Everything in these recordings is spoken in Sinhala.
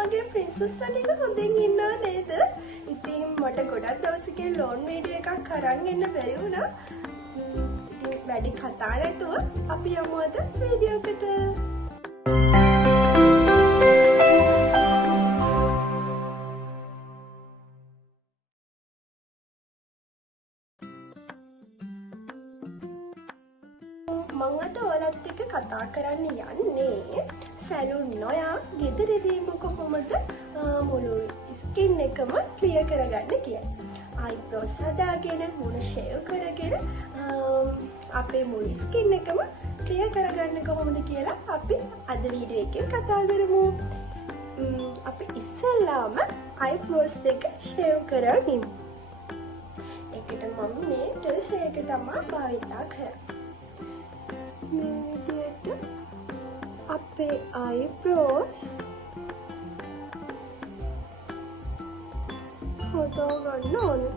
වගේ ප්‍රින්සස් ටික හොඳින් ඉන්නව නේද? ඉතින් මට ගොඩක් දවසකින් ලෝන් වීඩියෝ එකක් අරන් එන්න බැරි වුණා. ඉතින් වැඩි කතා නැතුව අපි යමු අද වීඩියෝ එකට. මම අද ඔයාලත් එක්ක කතා කරන්න යන්නේ සැලුන් නොයා ගෙදරදීම කොහොමද මුළු ස්කින් එකම ක්ලියර් කරගන්න කියලා. අයිබ්‍රෝස් හදාගෙන මුණ ෂේව් කරගෙන අපේ මුළු ස්කින් එකම ක්ලියර් කරගන්න කොහොමද කියලා අපි අද වීඩියෝ එකෙන් කතා කරමු. අපි ඉස්සෙල්ලාම අයිබ්‍රෝස් දෙක ෂේව් කරගනිමු. ඒකට මම මේ ටෙල්ස් එක තමයි භාවිතා කරන්නේ. මේ විදියට අපේ අයිබ්‍රෝස් හොදා ගන්න ඕනේ.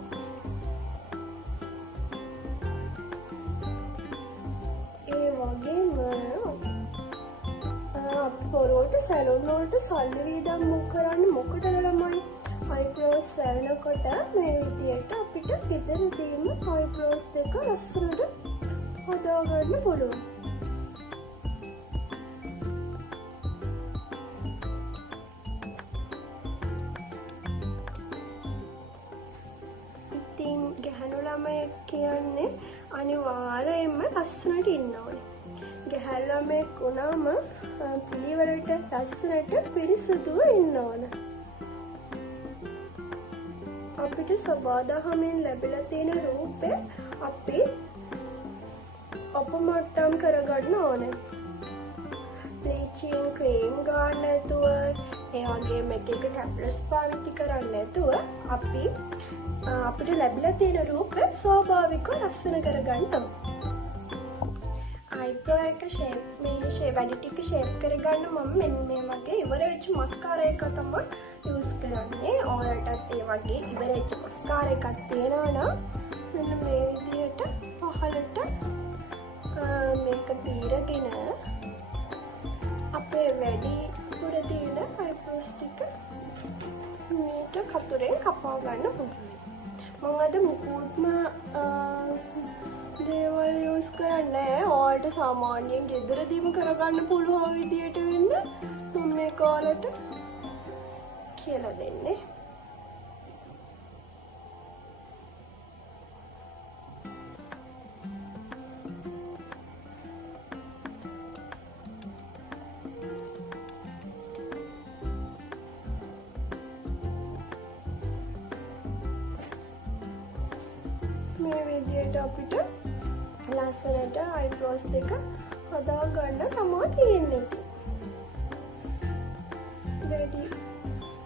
ඒ වගේම පොරොට සැලුන් වලට සල්ලි වියදම් කරන්න මොකටද ළමයි? අයිබ්‍රෝස් සැලනකොට මේ විදියට අපිට ගෙදරදීම අයිබ්‍රෝස් දෙක ලස්සනට හොදා ගන්න පුළුවන්. ගැහැණු ළමයෙක් කියන්නේ අනිවාර්යයෙන්ම ලස්සනට ඉන්න ඕනේ. ගැහැණු ළමයෙක් වුණාම පිළිවෙලට ලස්සනට පිරිසුදුව ඉන්න ඕන. අපිට සබාදහමෙන් ලැබිලා තියෙන රූපය අපි අපමට්ටම් කරගන්න ඕනේ. බ්ලීචින් ක්‍රීම් ගන්න නැතුව, ඒ වගේම එක ටැබ්ලට්ස් පාවිච්චි කරන්නේ නැතුව අපි අපිට ලැබිලා තියෙන රූපය ස්වාභාවිකව ලස්සන කරගන්න ඕනේ. අයිබ්‍රෝ එක ෂේප් වැඩි ටික ෂේප් කරගන්න මම මෙන්න මේ වගේ ඉවර වෙච්ච මස්කාරා එක තමයි යූස් කරන්නේ. ඔයාලටත් ඒ වගේ ඉවර වෙච්ච මස්කාරා එකක් තියෙනවා නම් මෙන්න මේ විදිහට පහළට මේක පීරගෙන අපේ වැඩි පුර තියෙන අයිබ්‍රෝස් ටික මේක කතුරෙන් කපා ගන්න පුළුවන්. මම අද මුකුත්ම දේවල් යූස් කරන්නේ නැහැ. ඔයාලට සාමාන්‍යයෙන් ගෙදරදීම කරගන්න පුළුවන් විදියට වෙන්න මම මේක ඔයාලට කියලා දෙන්නේ. මේ විදියට අපිට ලස්සනට අයිබ්‍රෝස් දෙක හදා ගන්න තමයි තියෙන්නේ. වැඩි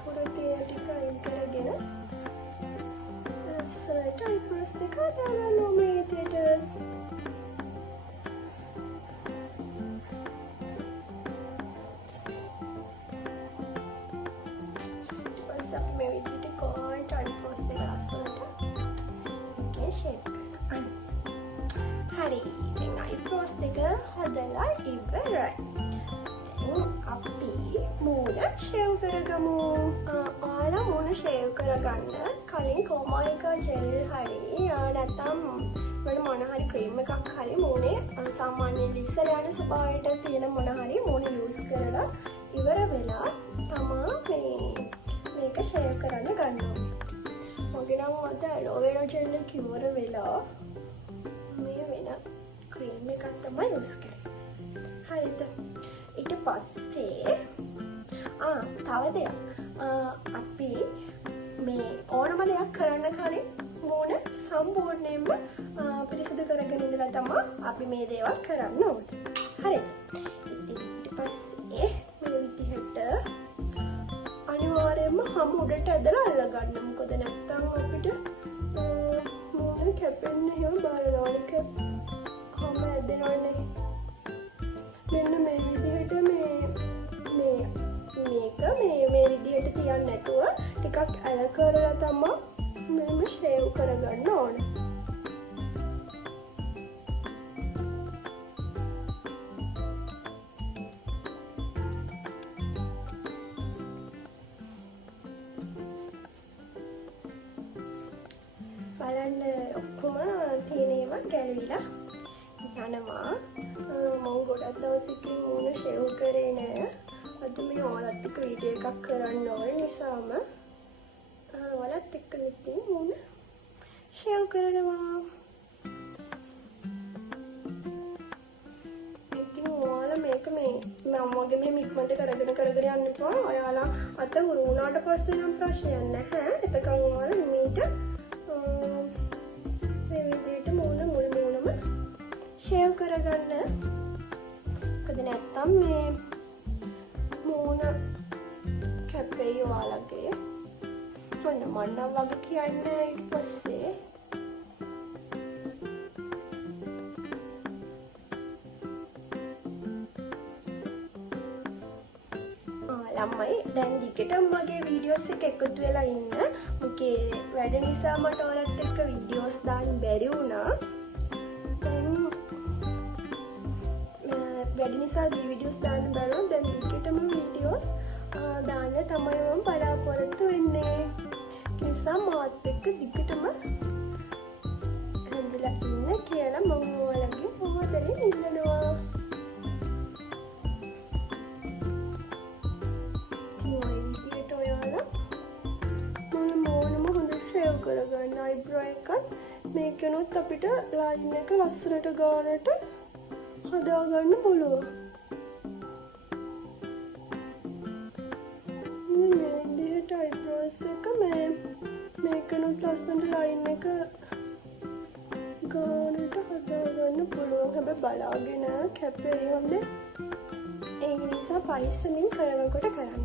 පුර තියෙන ටික අයින් කරගෙන ලස්සනට අයිබ්‍රෝස් දෙක හදා ගන්නවා මේ විදියට. මේ විදියට කොහොමද අයිබ්‍රෝස් දෙක ලස්සනට ෂේප් කරන්න. හරි, ඉතින් අයිබ්‍රෝස් දෙක හදලා ඉවරයි. දැන් අපි මූණ ෂේව් කරගමු. ඔයාලා මූණ ෂේව් කරගන්න කලින් කොමායිකා ජෙල් හරි නැත්නම් මොන හරි ක්‍රීම් එකක් හරි මූණේ සාමාන්‍ය ලිස්සල යන ස්වභාවයට තියෙන මොන හරි මූණ යූස් කරලා ඉවර වෙලා තමයි මේක ෂේව් කරන්න ගන්න ඕනේ. මගේ නම් අද ඇලෝවෙරා ජෙල් එක ඉවර වෙලා මේ වෙන ක්‍රීම් එකක් තමයි යූස් කරන්නේ. හරිද? ඊට පස්සේ තව දෙයක්. අපි මේ ඕනම දෙයක් කරන්න කලින් මූණ සම්පූර්ණයෙන්ම පිරිසිදු කරගෙන ඉඳලා තමයි අපි මේ දේවල් කරන්න ඕනේ. හරිද? ඉතින් ඊට පස්සේ මේ විදිහට අනිවාර්යයෙන්ම හම උඩට ඇදලා අල්ලගන්න. මොකද නැත්තම් අපිට මූණ කැපෙන්න එහෙම බාරනවනික හම ඇදෙනවනේ. මෙන්න මේ විදිහට මේක මේ විදිහට තියන්න නැතුව ටිකක් ඇල කරලා තමයි මෙන්න ෂේව් කරගන්න ඕනේ. බලන්න ඔක්කොම තියෙන ඒවා ගැලවිලා යනවා. මම ගොඩක් දවසකින් මූණ ෂේව් කරේ නෑ. අද මේ ඔයාලත් එක්ක වීඩියෝ එකක් කරන්න ඕන නිසාම ඔයාලත් එක්ක ඉතින් මූණ ෂේව් කරනවා. ඉතින් ඔයාලා මේක මේ මම වගේ මේ ඉක්මනට කරගෙන යන්න එපා. ඔයාලා අත උරු වුණාට පස්සේ නම් ප්‍රශ්නයක් නැහැ. එතකන් ඔයාලා නිමීට මේ විදිහට මුළු මූණම ෂේව් කරගන්න. මොකද නැත්තම් මේ මූණ කැපෙයි ඔයාලගේ. මොන මන්නම් වගේ කියන්නේ ඊට පස්සේ ළමයි දැන් දිගටම මගේ වීඩියෝස් එක එකතු වෙලා ඉන්න. මගේ වැඩ නිසා මට ඔයාලත් එක්ක වීඩියෝස් දාන්න බැරි වුණා. දැන් වැඩ නිසා වීඩියෝස් දාන්න බැරුව දැන් දිගටම වීඩියෝස් දාන්න තමයි මම බලාපොරොත්තු වෙන්නේ. ඒ නිසා මාත් එක්ක දිගටම රැඳිලා ඉන්න කියලා මම ඔයාලගේ ආදරෙන් ඉල්ලනවා. කරගන්න අයිබ්‍රෝ එකත් මේකනොත් අපිට ලයින් එක ලස්සනට ගානට හදාගන්න පුළුවන්. මේ විදිහට අයිබ්‍රෝස් එක මේකනොත් ලස්සනට ලයින් එක ගානට හදාගන්න පුළුවන්. හැබැයි බලාගෙන කැපෙයි හොඳ. ඒක නිසා පරිස්සමින් කරනකොට කරන්න.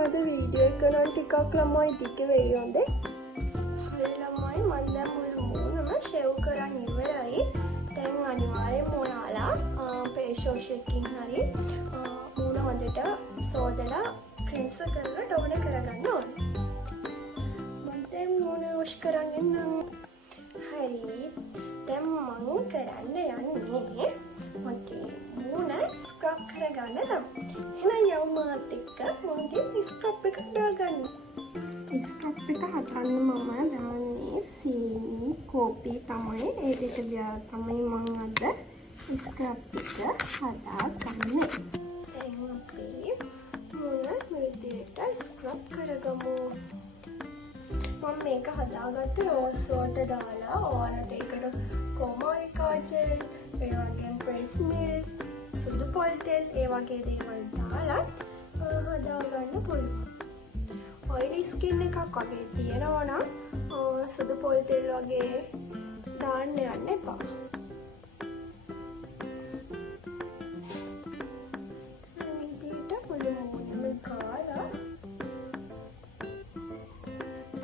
අද වීඩියෝ එක නම් ටිකක් ළමයි දිග වෙයි හොඳේ. හරි ළමයි මම දැන් මුළු මූණම ෂේව් කරන් ඉවරයි. දැන් අනිවාර්යෙන්ම ඔයාලා ෆේස් වොෂ් එකකින් හරි මූණ හොඳට සෝදලා ක්ලෙන්සර් කරලා ටෝනර් කරගන්න ඕනේ. මම දැන් මූණ වොෂ් කරන් එන්නම්. හරි දැන් මම කරන්න යන්නේ මගේ මූණ ස්ක්‍රබ් කරගන්න තමයි. එහෙනම් යමු මාත් එක්ක මගේ ස්ක්‍රබ් එක හදාගන්න. ස්ක්‍රබ් එක හදන්න මම දාන්නේ සීනි කෝපි තමයි. ඒකට ගියා තමයි මම අද ස්ක්‍රබ් එක හදාගන්නේ. දැන් අපි මූණ මේ විදිහට ස්ක්‍රබ් කරගමු. මම මේක හදාගත්ත රෝස් වෝටර් දාලා ඔයාලට ඒකට කොමාරි කාජල් ඒ වගේම ප්‍රෙස් මිල්ක් සුදු පොල් තෙල් ඒ වගේ දේවල් දාලා හදාගන්න පුළුවන්. ඔයිලි ස්කින් එකක් වගේ තියෙනවා නම් සුදු පොල් තෙල් වගේ දාන්න යන්න එපා. මේ විදිහට මුළු මූණම කාලා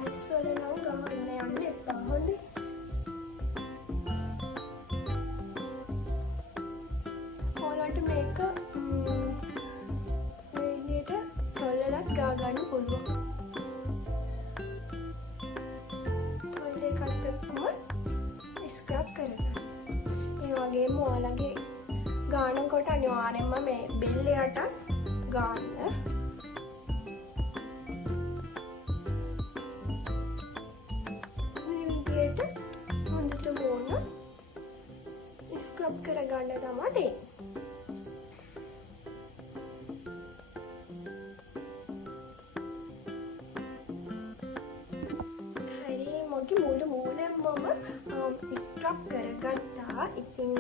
ඇස්වල නම් ගහන්න යන්න එපා. හොඳේ. ඔයාලට මේක ගාගන්න පුළුවන්. තොල් දෙකත් එක්කම ස්ක්‍රබ් කරගන්න. ඒ වගේම ඔයාලගේ ගානකොට අනිවාර්යෙන්ම මේ බෙල්ල යට ගාන්න. මේ විදිහට හොඳට මූණ ස්ක්‍රබ් කරගන්න තමයි දෙන්නේ. මුළු මූණම මම ස්ක්‍රබ් කරගත්තා. ඉතින්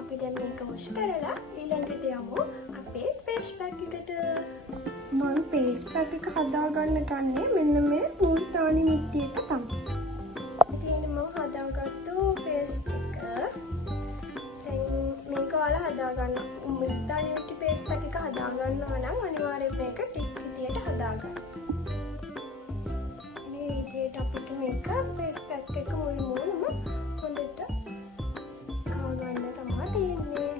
අපි දැන් මේක වොෂ් කරලා ඊළඟට යමු අපේ ෆේස් පැක් එකට. මම ෆේස් පැක් එක හදාගන්න ගන්නේ මෙන්න මේ මුල්තානි මිටි එක තමයි. ඉතින් මම හදාගත්තු ෆේස් එක දැන් මේක ඔයාලා හදාගන්න මුල්තානි මිටි ෆේස් පැක් එක හදාගන්නවා නම් අනිවාර්යයෙන් මේක ටික් විදියට හදාගන්න. අපිට මේක ෆේස් පැක් එක මුළු මූණම හොඳට ගාගන්න තමයි තියෙන්නේ.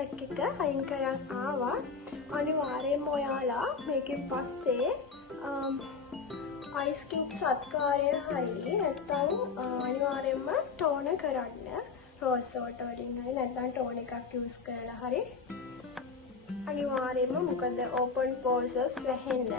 පැක් එක අයින් කරන් ආවා. අනිවාර්යයෙන්ම ඔයාලා මේකෙන් පස්සේ අයිස් කියුබ් සත්කාරය හරි නැත්නම් අනිවාර්යයෙන්ම ටෝන කරන්න. රෝස් වෝටර් වලින් හරි නැත්නම් ටෝන එකක් යූස් කරලා හරි අනිවාර්යයෙන්ම මොකද ඕපන් පෝර්ස් වැහෙන්න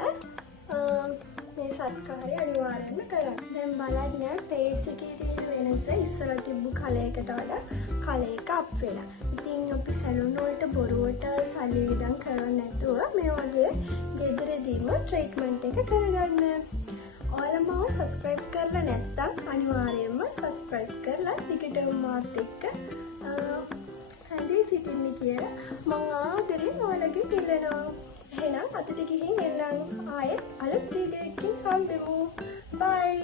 මේ සත්කාරය අනිවාර්යයෙන්ම කරන්න. දැන් බලන්න ෆේස් එකේ තියෙන වෙනස ඉස්සර තිබ්බු කලයකට වඩා කලය එක අප් වෙලා. ඉතින් අපි සැලුන් වලට බොරුවට සල්ලි වියදම් කරන්නේ නැතුව මේ වගේ ගෙදරදීම ට්‍රීට්මන්ට් එක කරගන්න. ඔයාලා මාව සබ්ස්ක්‍රයිබ් කරලා නැත්නම් අනිවාර්යයෙන්ම සබ්ස්ක්‍රයිබ් කරලා දිගටම මාත් එක්ක හැඳේ සිටින්න කියලා මම ආදරෙන් ඔයාලගෙන් ඉල්ලනවා. එහෙනම් අදට ගිහින් එන්නම්. ආයෙත් අලුත් වීඩියෝ එකකින් හම්බෙමු. බයි.